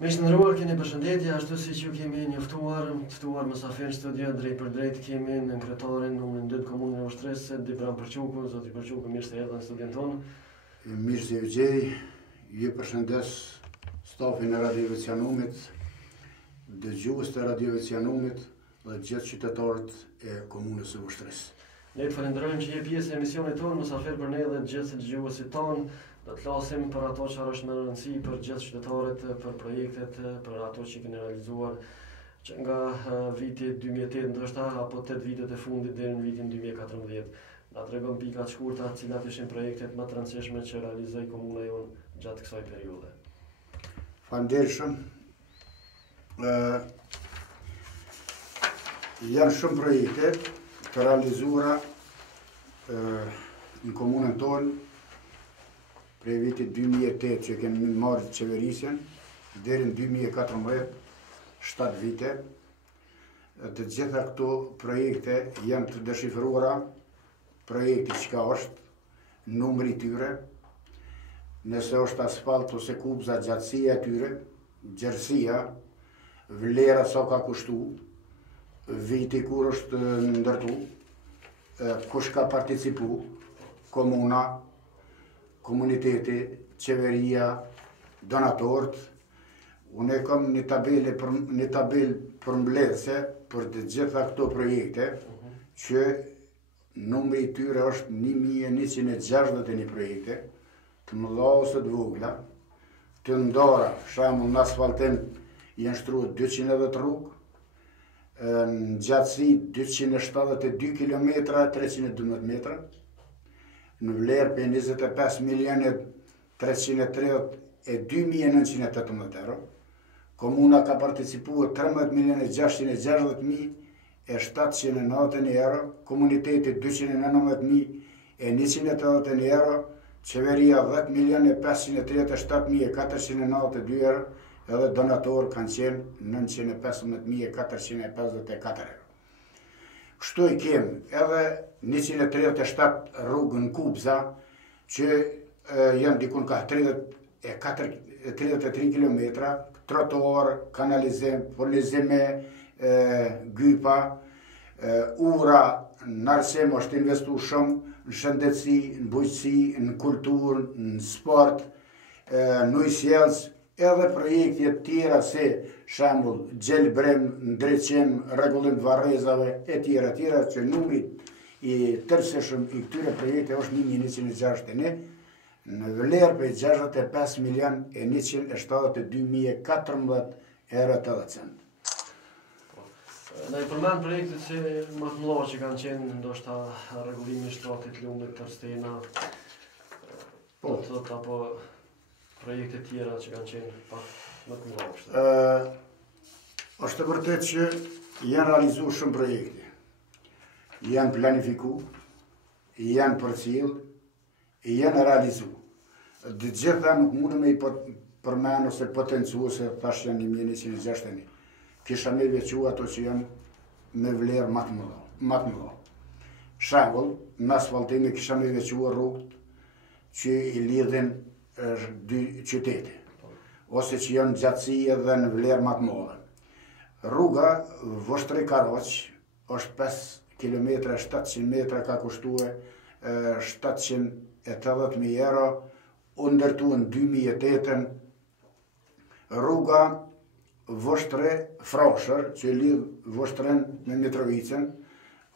Miq të nderuar, keni përshëndetje, ashtu siç ju kemi njoftuar, ftuar mysafir në studio drejt për drejt kemi në kryetarin numrin 2 të komunën e Ushtrisë, Dibran Përçuku. Zoti Përçuku, mirë se erdha në studion tonë. Mirë se ju gjej, ju përshëndes stafin e Radiove të Qanumit, dëgjues të Radiove të Qanumit dhe gjithë qytetarët e komunës së Ushtrisë. Ne të falenderojmë që je pjesë e emisionit tonë, mysafir për ne dhe gjithë dëgjuesit tonë. Do të flasim për ato çfarë është më e rëndësishme për gjithë qytetarët, për projektet, për ato që keni realizuar që nga viti 2008 ndoshta apo 8 vitet e fundit deri në vitin 2014. Na tregon pika të shkurta cilat ishin projektet më të rëndësishme që realizoi komuna jonë gjatë kësaj periudhe. Falëndershëm. Janë shumë projekte të realizuara në komunën tonë prej vitit 2008 që kemi marrë qeverisjen, deri në 2014, 7 vite. Të gjitha këto projekte janë të deshifruara, projekti çka është, numri i tyre, nëse është asfalt ose kubza, gjatësia e tyre, gjerësia, vlera sa ka kushtu, viti kur është ndërtu, kush ka participu, komuna, komuniteti, qeveria, donatorët. Unë e kam një tabel përmbledhëse për të gjitha këto projekte, që numri i tyre është 1161 projekte, të mëdha ose të vogla, të ndara, shembull në asfaltim janë shtruar 210 rrugë, në gjatësi 272 km, 312 metra, në vlerë për 25.332.918 euro. Komuna ka participuar 13.660.790 euro, komuniteti 219.181 euro, qeveria 10.537.492 euro, edhe donatorë kanë qenë 915.454 euro. Kështu i kemë edhe 137 rrugë në kubza që janë dikun ka 33 km, trotuar, kanalizim, furnizime, gypa, ura, në arsim është investu shumë në shëndetësi, në bujqësi, në kulturë, në sport, në ujësjelës, edhe projekte tjera se shembull gjelbrim, ndriçim, rregullim të varrezave e tjera që numri i tërësishëm i këtyre projekte është 1161 në vlerë për 65.172.014 euro 80 cent. Na i përmend projektet që më të mëdha që kanë qenë ndoshta rregullimi i shtratit lumit Tërstena, po thot apo projekte tjera që kanë qenë pak më të mëdha. Është vërtet që janë realizuar shumë projekte. Janë planifiku, janë përcjell, janë realizuar. Të gjitha nuk mundem me i përmend ose potencu se tash janë 1161. Kisha me veçu ato që janë me vlerë më të mëdha. Shembull, në asfaltimi kisha me veçu rrugët që i lidhin dy qytete, ose që janë gjatësi edhe në vlerë më të mëdha. Rruga Voshtri Karraq është 5 km 700 metra, ka kushtuar 780.000 euro, u ndërtu në 2008. Rruga Voshtri Frashër, që lidh Voshtrin me Mitrovicën,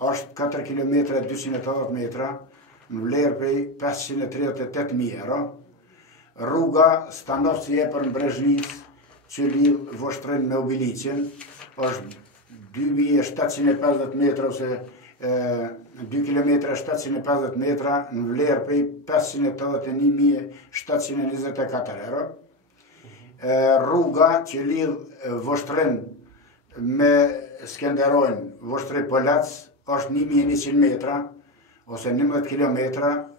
është 4 km 280 metra, në vlerë për 538.000 euro. Rruga Stanovci për Brezhnic, që lidh Voshtrin me Obilicin, është 2750 metra ose 2 km 750 metra, në vlerë për 581.724 euro. Rruga që lidh Voshtrin me Skenderojnë, Voshtri Polac, është 1100 metra, ose 11 km,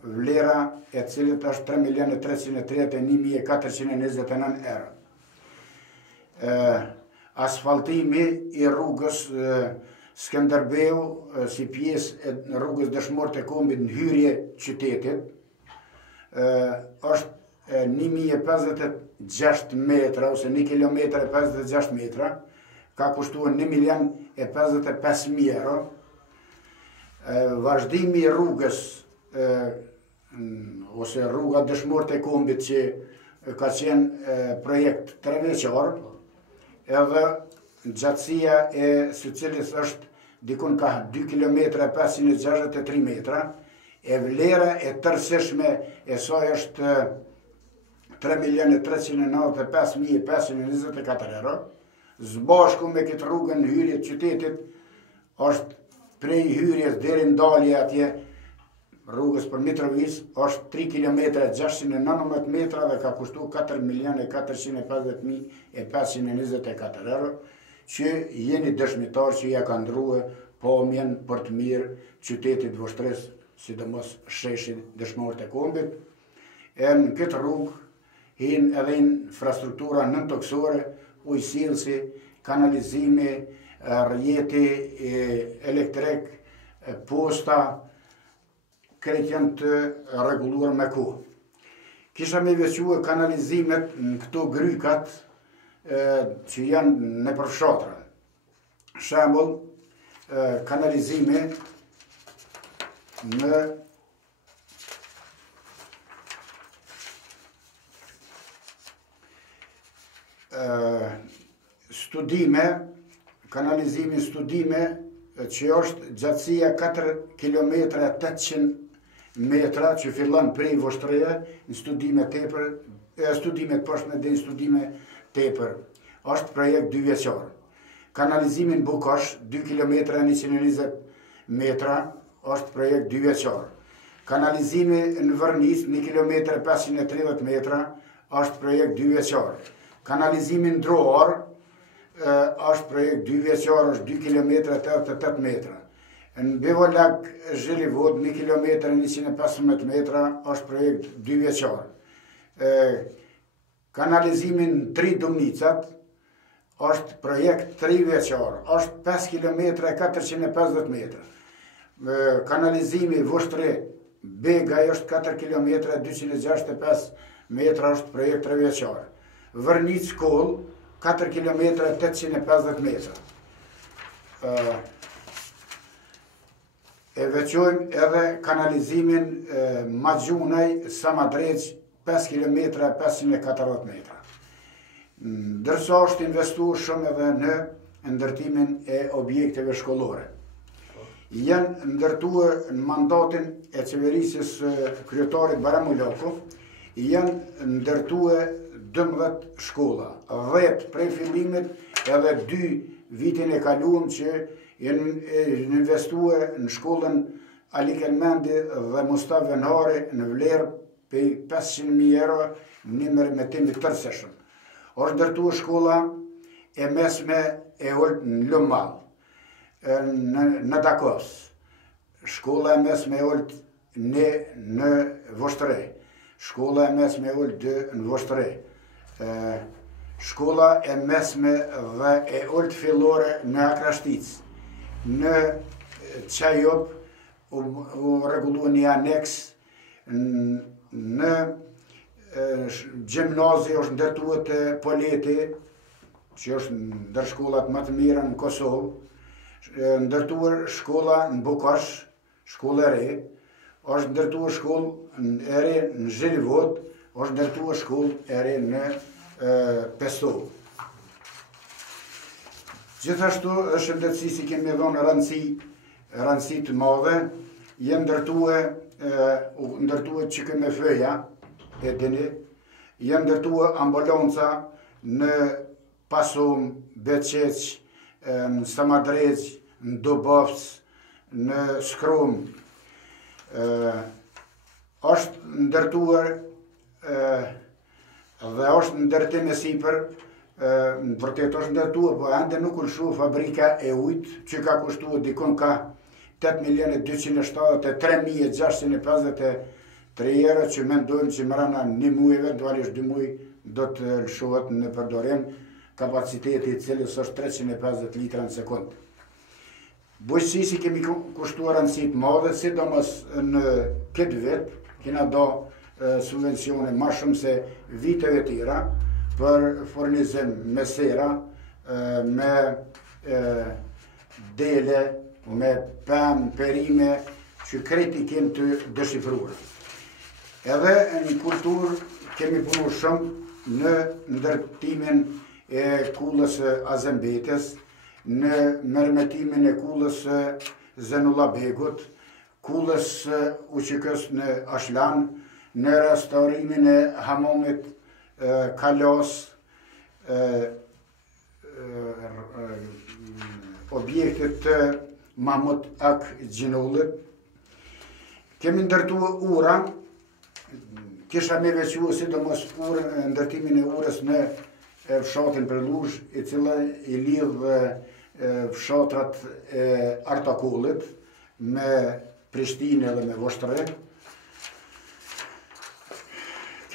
vlera e cilit është 3.331.429 euro. Asfaltimi i rrugës Skenderbeu si pjesë e rrugës Dëshmorët e Kombit në hyrje qytetit është 1056 metra ose 1 kilometër e 56 metra, ka kushtuar 1.055.000 euro. Vazhdimi i rrugës ose rruga Dëshmorët e Kombit që ka qenë projekt 3 vjeçar, edhe gjatësia e së cilës është dikun ka 2 km 563 metra, e vlera e tërësishme e saj është 3.395.524 euro. Zbashku me këtë rrugën hyrje të qytetit është prej hyrjes deri ndalje atje rrugës për Mitrovic është 3 km 619 metra dhe ka kushtu 4.450.524 euro, që jeni dëshmitar që ja ka ndrua pamjen për të mirë qytetit Voshtresë, sidomos sheshin Dëshmorët e Kombit. Në këtë rrugë hin edhe infrastruktura nëntoksore, ujësillësi, kanalizimi, rrjeti elektrik, posta, krejt janë të rregulluar me kohë. Kisha me veçue kanalizimet në këto grykat që janë në përfshatra. Shembull, kanalizimi në kanalizimin studime që është gjatësia 4 km 800 metra që fillon prej Voshtreje në studime poshtme dhe në studime tepër. Është projekt 2 vjeçar. Kanalizimin Bukosh 2 km 120 metra është projekt 2 vjeçar. Kanalizimi në Vërnis 1 km 530 metra është projekt 2 vjeçar. Kanalizimi në Droar është projekt 2 vjeçar, është 2 km 88 metra. Në Bevolag Zhelivod 1 km 115 metra është projekt 2 vjeçar. Kanalizimin në Tri Dumnicat është projekt 3 vjeçar, është 5 km 450 metra. Kanalizimi Voshtre Begaj është 4 km 265 metra, është projekt 3 vjeçar. Vërnic Koll 4 km 850 metra. E veçojmë edhe kanalizimin Maxhunaj Samadrec 5 km 540 metra. Ndërsa është investuar shumë edhe në ndërtimin e objekteve shkollore. Janë ndërtuar në mandatin e qeverisjes kryetarit Baram Ullako, janë ndërtuar 12 shkolla, 10 prej fillimit edhe 2 vitin e kaluar që janë investuar në shkollën Ali Kelmendi dhe Mustafa Venari në vlerë për 500.000 euro në mërmetim të tërësishëm. Është ndërtuar shkolla e mesme e Olt në Lumall, në Dakos, shkolla e mesme e Olt në Voshtre, shkolla e mesme e Olt në Voshtre, shkolla e mesme dhe e Olt fillore në Akrashtic, në Qajop u rregulluar një aneks, në gjimnazi është ndërtuar te Poleti, që është ndër shkollat më të mira në Kosovë, ndërtuar shkolla në Bukosh, shkolla e re, është ndërtuar shkollë e re në Zhelivod, është ndërtuar shkollë e re në Pestov. Gjithashtu është shëndetësi si kemi dhënë rëndësi të madhe, janë ndërtuar që këme fëja, e dini, janë ndërtuar ambulanca në Pasum, Beqeq, në Samadrec, në Dobovc, në Skrum. Është ndërtuar dhe është ndërtim e sipër, në vërtet është ndërtuar, po ende nuk ulshu fabrika e ujit, që ka kushtuar dikon ka 8.273.653 euro, që mendojmë që mrena një muaj, eventualisht 2 muaj, do të lëshohet në përdorim, kapaciteti i cilës është 350 litra në sekundë. Bujqësi si kemi kushtuar rëndësi të madhe, sidomos në këtë vit, kena do subvencione ma shumë se viteve tjera për furnizim me sera, me dele, me pem, perime, që kreti kemë të dëshifruar. Edhe në kulturë kemi punu shumë në ndërtimin e kullës Azembetes, në mërmetimin e kullës Zenulla Begut, kullës Uqikës në Ashlan, në restaurimin e hamamit Kalas, objektet të Mahmut Ak Gjinullit. Kemi ndërtu ura, kisha me vequa sidomos ndërtimin e urës në fshatin për Luzh, i cila i lidh fshatrat e Artakollit me Prishtinë dhe me Voshtre.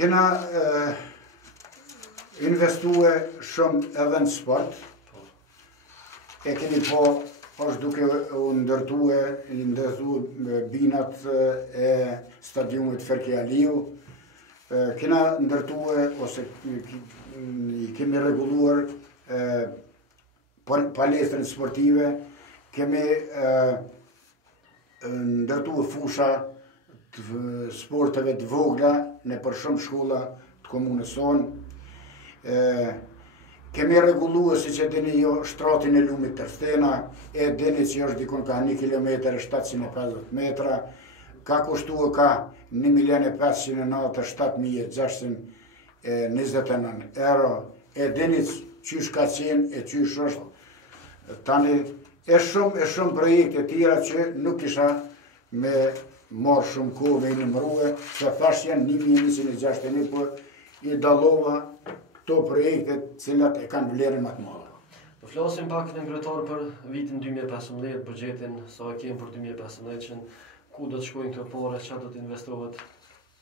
Kena investue shumë edhe në sport. E keni po është duke u ndërtue binat e stadiumit Ferki Aliu. Kena ndërtue ose kemi reguluar palestrën sportive, kemi ndërtue fusha të sporteve të vogla në për shumë shkolla të komunës sonë. Kemi reguluar, si që dini jo, shtratin e lumit Tërstena, e dini që është dikon ka 1 kilometër e 750 metra, ka kushtua ka 1.797.629 euro, e dini qysh ka qenë e qysh është. Tani, e shumë projekte tjera që nuk isha me marrë shumë kohë me i nëmruhe, që thash janë 1.161, por i dalova këto projektet cilat e kanë vlerën më të madhe. Do flasim pak në kryetar për vitin 2015, buxhetin sa e kemi për 2015, ku do të shkojnë këto pare, çfarë do të investohet,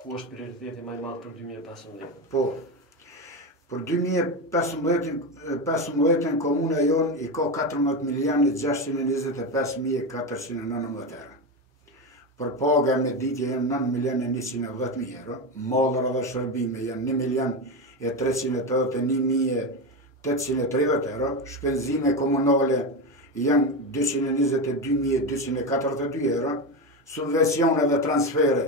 ku është prioriteti më i madh për 2015? Po. Për 2015 komuna jonë i ka 14.625.419 euro. Për paga me ditje janë 9.110.000 euro, mallra dhe shërbime janë 1.381.830 euro, shpenzime komunale janë 222.242 euro, subvencione dhe transfere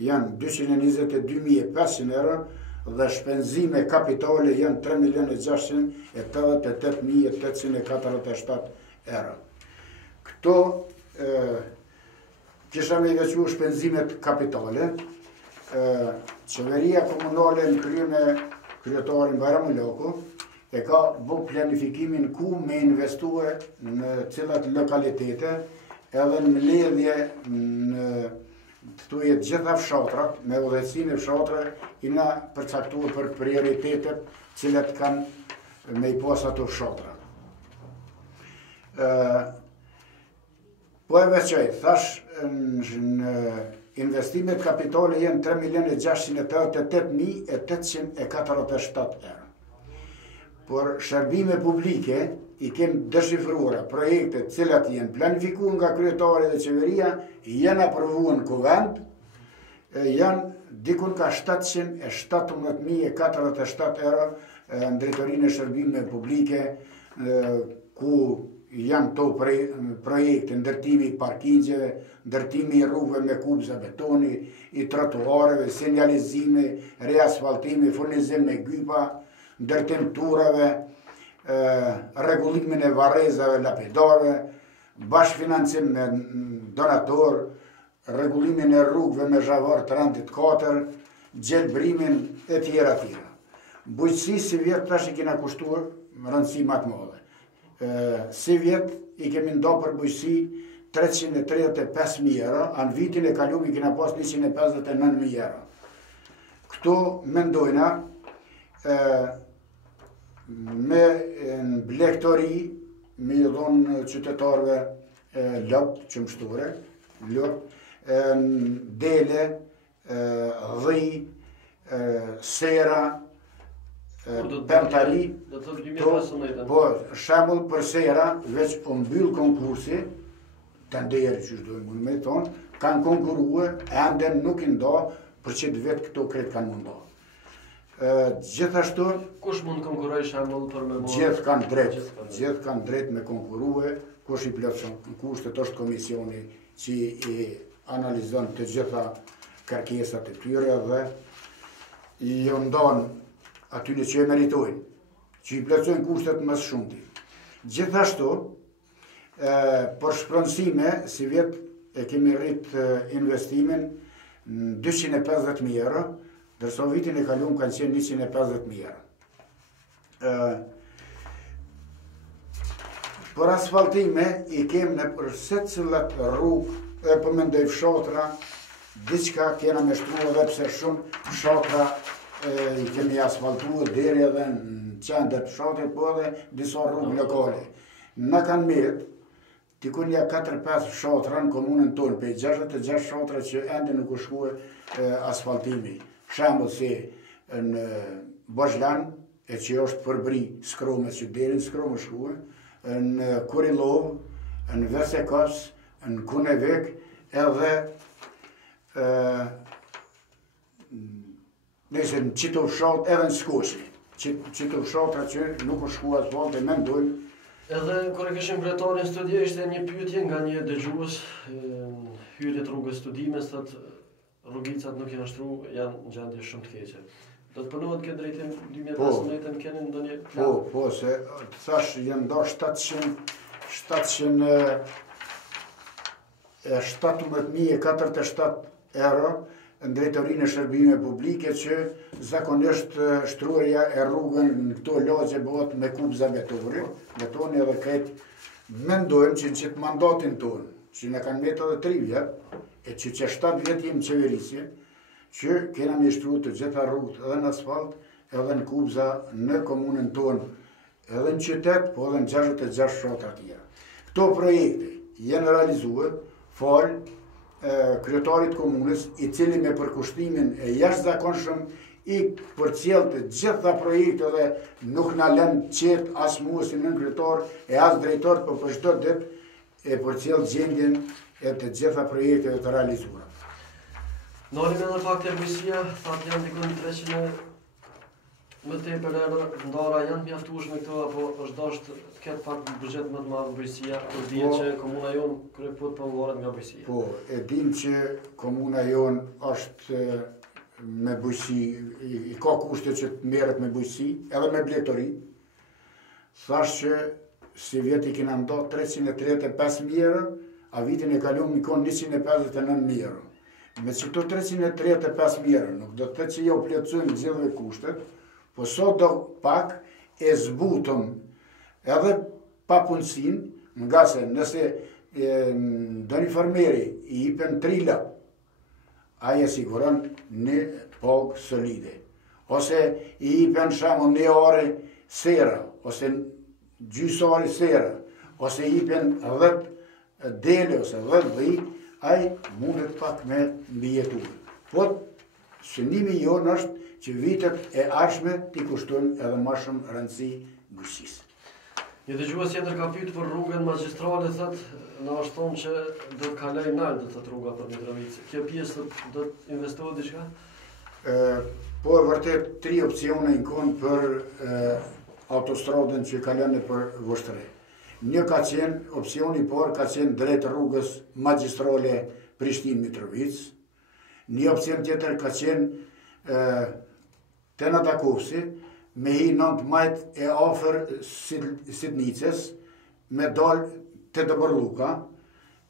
janë 222.500 euro dhe shpenzime kapitale janë 3.688.847 euro. Këto kisha me vequ shpenzimet kapitale, qeveria komunale në krye me kryetarin Bajram Ullaku e ka bu planifikimin ku me investue në cilat lokalitete edhe në mbledhje në të jetë gjitha fshatrat, me udhëhecin e fshatra, i na përcaktuar për prioritetet cilat kanë me i pas ato fshatra. Po e veçoj, thash në investimet kapitale jenë 3.688.847 euro. Por shërbime publike i kemë dëshifruara projekte cilat jenë planifikuar nga kryetari dhe qeveria, janë aprovuar në kuvend, janë dikun ka 717.047 euro në drejtorinë e shërbime publike, ku janë to projekte, ndërtimi i parkingjeve, ndërtimi i rrugëve me kubza betoni, i trotuareve, sinjalizimi, reasfaltimi, furnizim me gypa, ndërtim turave, rregullimin e varrezave lapidare, bashkëfinancim me donator, rregullimin e rrugëve me zhavar të randit 4, gjelbrimin e tjera tjera. Bujqësi si vjetë tash i kena kushtuar rëndësi më të madhe. Si vjetë i kemi ndo për bujqësi 335.000 euro, anë vitin e kaluar i kena pas 159.000 euro. Këto mendojna me në blektori, me i dhonë qytetarve lop, qëmshture, dele, dhi, sera, pemtari. Do të 2015. Po, shembull për sera, veç po mbyll konkursi, të nderë që shdojnë mund me thonë, kanë konkurue, ende nuk i ndo, për qëtë vetë këto kretë kanë mundohë. Gjithashtu, kush mund konkurroj shembull për me marrë? Gjithë kanë drejt me konkurrue, kush i plotson kushtet është komisioni që i analizon të gjitha kërkesat e tyre dhe i ndonë atyre që e meritojnë, që i plotësojnë kushtet më së shumti. Gjithashtu, për shpronësime, si vjetë e kemi rritë investimin në 250.000 euro, dërso vitin e kaluar kanë qenë 150.000 euro. Për asfaltime i kemë në për secillat rrugë, po mendoj fshatra, diçka kena me shtruar edhe pse shumë fshatra i kemi asfaltuar deri edhe në qendër fshatrit, po edhe disa rrugë lokale. Na kanë mirë tikun ja 4-5 fshatra në komunën tonë, pe 66 fshatra që ende nuk u shkuar asfaltimi. Shembull si në Bozhlan, e që është përbri Skromës që deri në Skromë shkuar, në Kurilov, në Vesekovs, në Kunevek, edhe nëse në qito fshat edhe në Skoshi. Qito fshatra që nuk u shkuar asfalt e mendojmë. Edhe kur e kishim bretarin studie, ishte një pyetje nga një dëgjues hyrje të rrugës studimes, thotë rrugicat nuk janë shtru, janë në gjendje shumë të keqe. Do të punohet këtë drejtim 2015 keni ndonjë plan? Po, se thash janë nda 17.047 euro në drejtorinë e shërbime publike që zakonisht shtruarja e rrugën në këto lagje bëhet me kubza betoni edhe këtë mendojmë që në qëtë mandatin tonë, që ne kanë metë edhe 3 vjetë, e që 7 vjetë jemi qeverisje, që kena me shtru të gjitha rrugët edhe në asfalt, edhe në kubza në komunën tonë, edhe në qytet, po edhe në 66 fshatra tjera. Këto projekte jenë realizuar falë kryetarit komunës, i cili me përkushtimin e jashtëzakonshëm i përcjell të gjitha projekte dhe nuk na lën qetë as mua si nën kryetar e as drejtor, por për çdo ditë e përcjell gjendjen e të gjitha projekteve të realizuara. Nalim edhe pak të bujësia, thatë janë dikun 300 më tepër ndara janë mjaftueshme këto, apo është dashur të ketë pak buxhet më të madh bujësia, kur dihet që komuna jon kryeput po ngorret nga bujësia. Po, e dim që komuna jon është me bujësi, i ka kushte që të merret me bujësi, edhe me blegtori. Thash që si vjet i kena nda 335.000 euro, a vitin e kaluar mi kon 159.000 euro. Me që këto 335.000 euro nuk do të thotë që jo plotësojmë gjithëve kushtet, po sot do pak e zbutëm edhe pa punësin, nga se nëse do një farmeri i jipen 3 lap, aje siguron një pagë solide. Ose i jipen shembull një orë sera, ose gjysë sera, ose i jipen 10 dele ose 10 dhi, ai mundet pak me mbijetuar. Po, synimi jonë është që vitet e ardhshme t'i kushtojnë edhe më shumë rëndësi bujqësisë. Një dëgjues tjetër ka pyetur për rrugën magjistrale, thotë, na është thonë që do të kaloj nalt, do të rruga për Mitrovicë. Kjo pjesë do të investohet diçka? Po, e vërtet 3 opsione kanë për autostradën që kalon për Voshtre. Një ka qenë, opsioni parë ka qenë drejt rrugës magjistrale Prishtinë-Mitrovicë. Një opsion tjetër ka qenë Tena Dakovsi, me hi 9 majt e afër Sidnicës, me dal të Dëbërluka,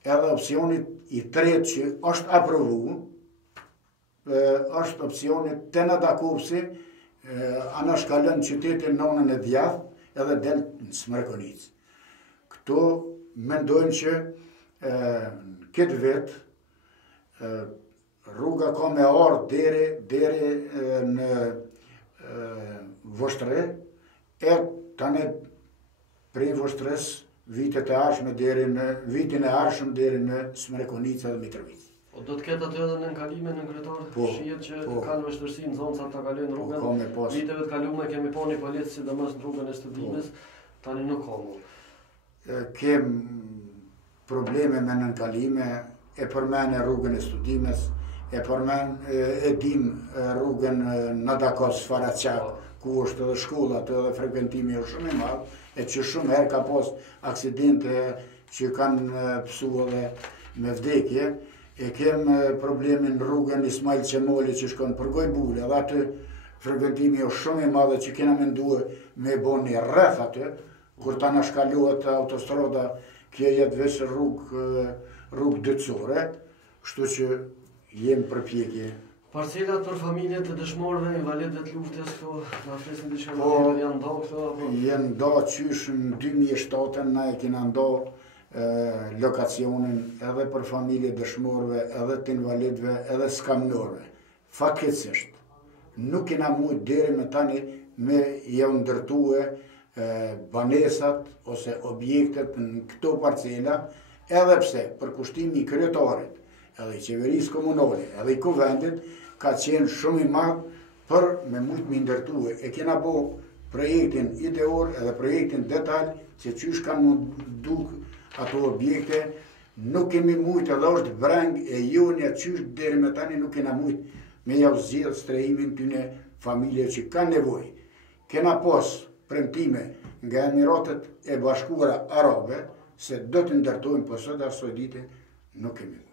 edhe opsionit i tretë që është aprovu, është opsionit Tena Dakovsi, anashkallën qytetin nonën e Djath, edhe del në Smrekonicë. Këto mendojnë që këtë vetë rruga ka me ardhë deri në Voshtre, e tani prej Voshtres vitet e ardhshme deri në vitin e ardhshëm deri në Smrekonica dhe Mitrovicë. Po do të ketë aty edhe në kalime në kryetar, shihet që kanë vështirësi në zonë sa ta kalojnë rrugën. Viteve të kaluara kemi pa një palec sidomos në rrugën e Studimës, tani nuk ka më. Kem probleme me nënkalime, e përmene rrugën e Studimës, e dim rrugën Nadakos Faraqak, ku është edhe shkolla, edhe frekventimi është shumë i madh, e që shumë herë ka pas aksidente që kanë pësu edhe me vdekje, e kem problemin rrugën Ismail Qemoli që shkon për Gojbule, edhe aty frekventimi është shumë i madh që kena menduar me bo një rreth aty, kur ta nashkalohet autostrada, kjo jetë veç rrugë dytësore, kështu që jem përpjekje. Parcelat për familjet të dëshmorëve, invalidëve të luftës, këto na flesin diçka më tjetër, janë nda këto apo? Janë nda qysh në 2007 na e kena nda lokacionin edhe për familje dëshmorëve, edhe të invalidëve, edhe skamnorëve. Fatkeqësisht, nuk kena mujt deri me tani me jau ndërtue banesat ose objektet në këto parcela, edhe pse për kushtimi i kryetarit, edhe i qeverisë komunale, edhe i kuvendit, ka qenë shumë i madh për me mujt me ndërtue. E kena bo projektin ideor edhe projektin detaj që qysh kanë mundu ato objekte, nuk kemi mujt edhe është breng e jonja qysh deri me tani nuk kena mujt me jau zgjidh strehimin tyne familje që kanë nevoj. Kena pas premtime nga Emiratet e Bashkuara Arabe se do të ndërtojnë, po sot asoj dite nuk kemi mujt.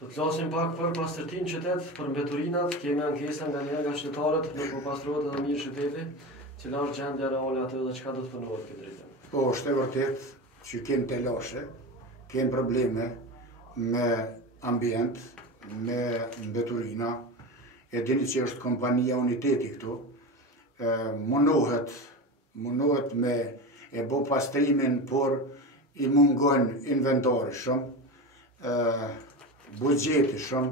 Do të flasim pak për pastërtinë qytet, për mbeturinat, kemi ankesa nga një nga qytetarët, nuk po pastrohet edhe mirë qyteti, cila është gjendja reale aty dhe çka do të punohet këtë drejtim. Po, është e vërtet që kemi telashe, kemi probleme me ambient, me mbeturina, e dini që është kompania Uniteti këtu, mundohet me e bo pastrimin, por i mungon inventari shumë, buxheti shumë,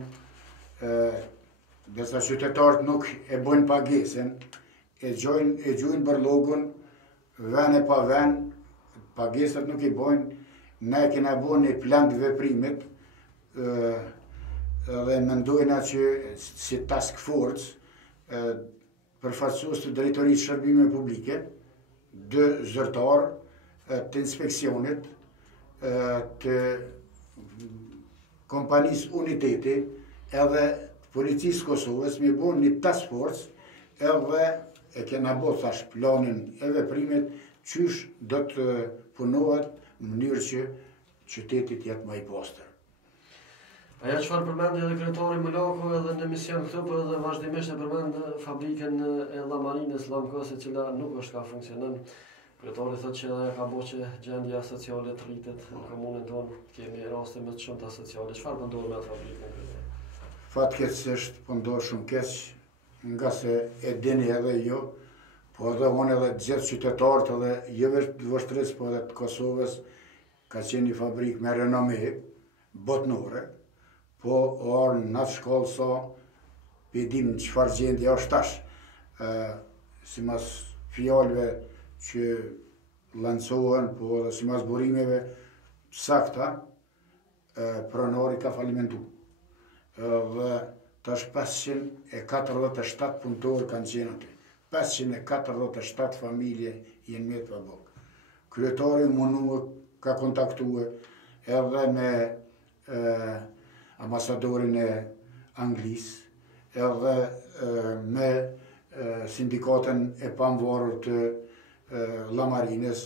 desa qytetarët nuk e bojnë pagesën, e gjujnë bërlogun, ven e pa ven, pagesat nuk i bojnë, ne kena bo një plan të veprimit, dhe mendojna që si task force, përfaqësues të drejtorisë shërbime publike, 2 zyrtarë të inspeksionit, të kompanisë Uniteti edhe policisë Kosovës me bo një task force edhe e kena bo thash planin e veprimit qysh do të punohet në mënyrë që qytetit jetë më i pastër. Aja çfarë përmend edhe kryetari Mulako edhe në emision këtu, por edhe vazhdimisht e përmend fabrikën e llamarinës Llamkos, e cila nuk është ka funksionon. Kryetari thotë që edhe ka bërë që gjendja sociale të rritet në komunën tonë, kemi raste më të shumta sociale. Çfarë po ndodh me atë fabrikën? Fatkeqësisht po ndodh shumë keq, nga se e dini edhe jo, po edhe unë edhe gjithë qytetarët edhe jo vetëm Vështrisë, po edhe të Kosovës, ka qenë një fabrikë me renome botnore, po orë në atë shkollë sa pedim çfarë gjendje është tash. Simas fjalëve që lancohen, po edhe simas burimeve sakta, pronari ka falimentuar. Dhe tash 547 punëtorë kanë qenë aty. 547 familje jenë me të pabok. Kryetari munua ka kontaktuar edhe me ambasadorin e Anglisë, edhe me sindikatën e pamvarur të llamarinës.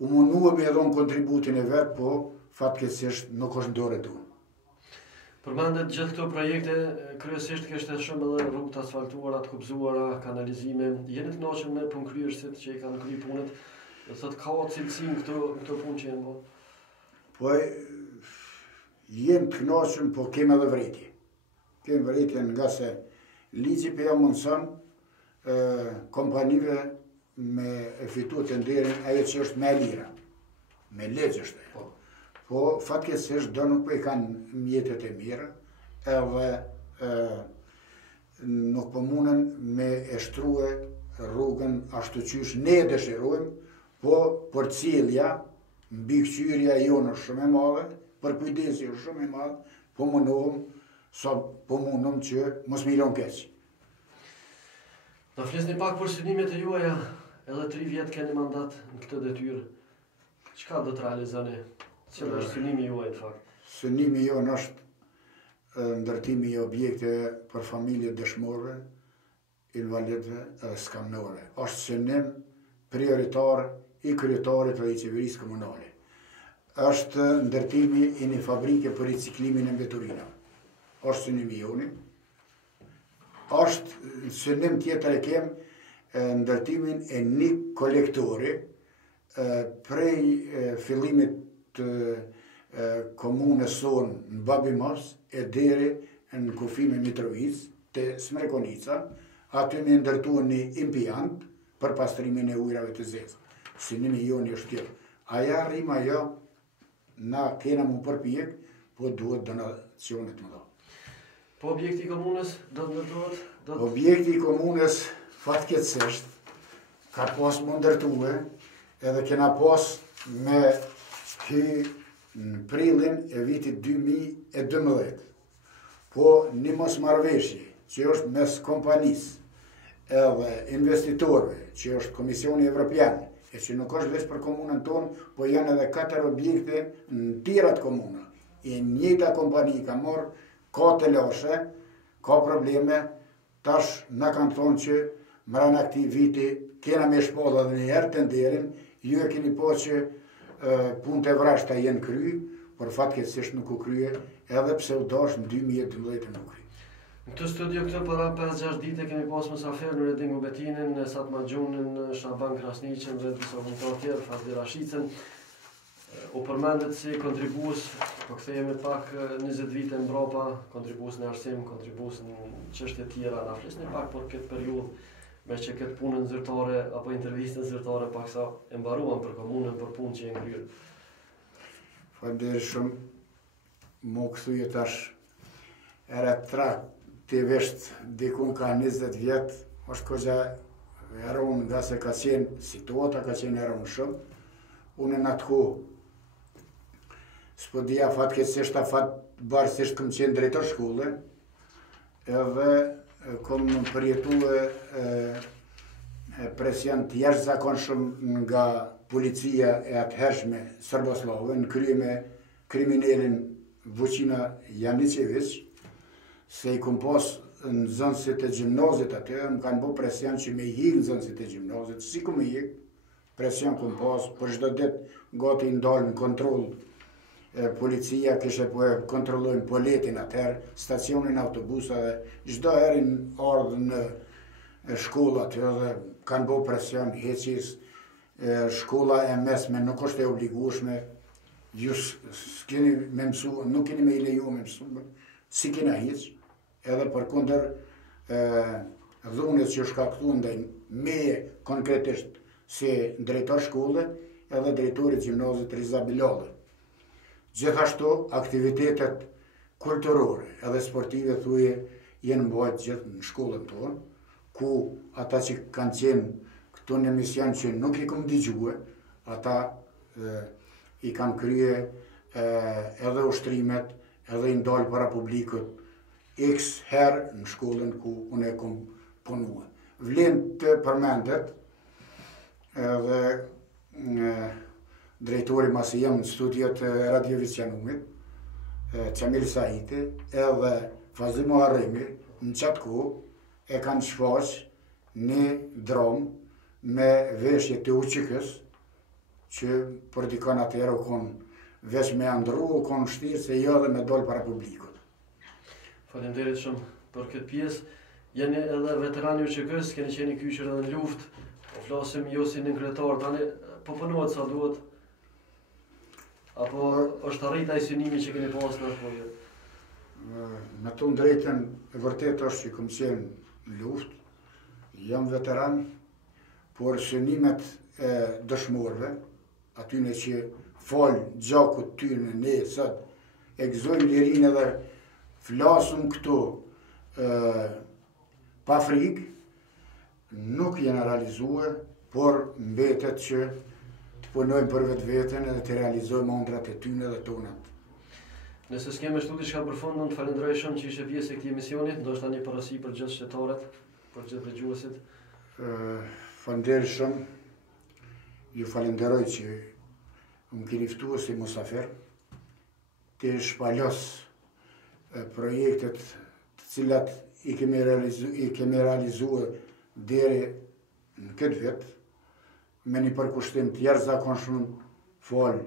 U munua me dhon kontributin e vet, po fatkeqësisht nuk është në dorë e tu. Përmendet gjithë këto projekte, kryesisht kështë shumë edhe rrugë të asfaltuara, të kubzuara, kanalizime. Jeni të kënaqur me punëkryerësit që i kanë kryer punët? Do thotë ka cilësi në këto punë që janë bërë? Po jem të kënaqur, po kem edhe vretje. Kem vretje nga se ligji për ja mundson kompanive me e fitu të nderin ajo që është me lira. Me legj është ajo. Po fatkeqësisht do nuk po i kanë mjetet e mira, edhe nuk po munen me e shtrue rrugën ashtu qysh ne e dëshirojmë, po për cilja mbikëqyrja jonë është shumë e madhe, për kujdesi është shumë e madhe, po mundom që mos milon keq. Na flisni pak për synimet e juaja, edhe 3 vjet keni mandat në këtë detyrë. Çka do të realizoni? Cili është synimi juaj në fakt? Synimi jonë është ndërtimi i objekte për familje dëshmorëve, invalidëve edhe skamnorëve. Është synim prioritar i kryetarit dhe i qeverisë komunale. Është ndërtimi i një fabrike për riciklimin e mbeturinave. Është synimi joni. Është synim tjetër e kem ndërtimin e një kolektori prej fillimit të komunës sonë në Babimos e deri në kufimin Mitrovic të Smrekonica, aty me ndërtu një impiant për pastrimin e ujrave të zezë. Synimi joni është tjetër. Aja rrim ajo, na kena mu përpjek, po duhet donacionet më dha. Po objekti i komunës do të ndërtohet? Objekti i komunës fatkeqësisht ka pas më ndërtue, edhe kena pas me hy në prillin e vitit 2012. Po një mosmarrëveshje që është mes kompanisë edhe investitorëve, që është Komisioni Evropian, e që nuk është veç për komunën tonë, po janë edhe 4 objekte në tjerat komuna. E njëjta kompani ka marrë, ka të lashe, ka probleme, tash na kanë thonë që mrena këtij viti kena me shpalla dhe një herë të nderin, ju e keni po që punët e vrashta jenë kry, por fatkeqësisht nuk u krye, edhe pse u dash në 2012 nuk kry. Në këtë studio këtë para 5-6 dite kemi pas mësafer në Redingu Betinin, në Satma Gjunin, Shaban Krasniqen dhe disa komentar tjerë, Fadli Rashicën. U përmendet si kontribues, po kthehemi pak 20 vite mbrapa, kontribues në arsim, kontribues në çështje tjera, na flisni pak për këtë periudhë, me që këtë punën zyrtare apo intervistën zyrtare paksa e mbaruan për komunën për punë që e kryer. Faleminderit shumë. Mo kthye tash era trak të vesht dikun ka 20 vjet, është koha eron nga se ka qenë situata, ka qenë eron shumë. Unë në atë kohë s'po dija fatkeqësisht barësisht këm qenë drejtor shkolle, edhe kom përjetue presion të jashtëzakonshëm nga policia e atëhershme Serboslave në krye me kriminalin Vuqina Janicevic, se i kom pas në zënësit e gjimnazit aty, më kanë bo presion që me hikë në zënësit e gjimnazit, si ku me hikë, presion kom pas, për çdo ditë gati ndalë në kontrol, policia kështë po e kontrollojnë poletin atëherë, stacionin autobusave, çdo herë ardhë në shkolla aty dhe kanë bo presion, heqis, shkolla e mesme nuk është e obligueshme, ju s'keni me mësu, nuk keni me i leju me mësu, si kena hiq, edhe për kundër dhunës që shkaktuan ndaj meje konkretisht si drejtor shkolle edhe drejtori gjimnazit Riza Bilali. Gjithashtu aktivitetet kulturore edhe sportive thuje jenë mbajt gjithë në shkollën tonë, ku ata që kanë qenë këtu në emision që nuk i kom dëgjue, ata i kanë krye edhe ushtrimet, edhe i ndalë para publikut, x herë në shkollën ku unë e kom punua. Vlen të përmendet edhe drejtori masi jam në studiot Radio Visjanumit, Qamil Saiti, edhe Fazimo Harrimi, në qatë ku e kanë shfaq një drom me veshje të uqikës, që për dikon atëherë u konë veç me andru, u konë shtirë se jo dhe me dollë para publikut. Faleminderit shumë për këtë pjesë. Jeni edhe veterani UÇK-s, keni qenë i kyçur edhe në luftë, po flasim jo si në kryetar, tani po punohet sa duhet. Apo është arrit ai synimi që keni pas në atë kohë? Me të drejtën e vërtet është që kom qenë në luftë, jam veteran, por synimet e dëshmorëve, atyne që falë gjakut tyre ne sot, e gëzojmë lirin edhe flasëm këtu pa frikë, nuk jenë realizue, por mbetet që të punojmë për vetë vetën edhe të realizojmë ëndrat e tyne dhe tonat. Nëse s'kemë shtu diçka për fundon, të falenderoj shumë që ishe pjesë e këtij emisioni, ndoshta një porosi për gjithë shtetarët, për gjithë dëgjuesit. Falenderoj shumë, ju falenderoj që më keni ftuar si musafer, të shpalos projektet të cilat i kemi realizuar deri në këtë vit, me një përkushtim të jashtëzakonshëm, fol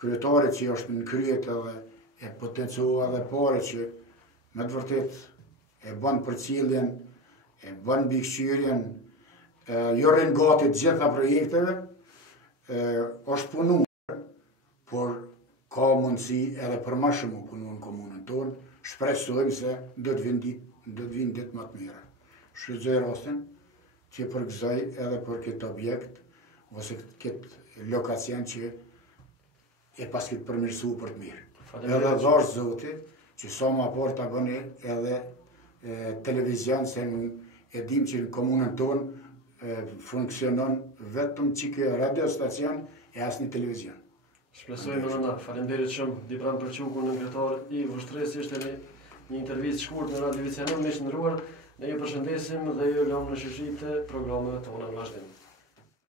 kryetarit që është në kryet edhe e potencua edhe pare që me të vërtet e bën përcjelljen, e bën mbikëqyrjen, jo rrin gati të gjitha projekteve, është punuar, por ka mundësi edhe për më shumë punu në komunën tonë, shpresojmë se do të vinë ditë më të mira. Shfrytëzoj rastin që përgëzoj edhe për këtë objekt, ose këtë lokacion që e pas këtë përmirësu për të mirë. Edhe dhash Zoti, që sa më parë ta bëni edhe televizion, se e dim që në komunën tonë funksionon vetëm që kjo radiostacion e asnjë televizion. Shpresojmë nëna, faleminderit shumë Dibran Përçuku, nënkretar i Vushtrës, ishte një intervistë shkurt në Radio Vicenëm, miq të nderuar, ne ju përshëndesim dhe ju lëmë në shoqëri të programeve tona në vazhdim.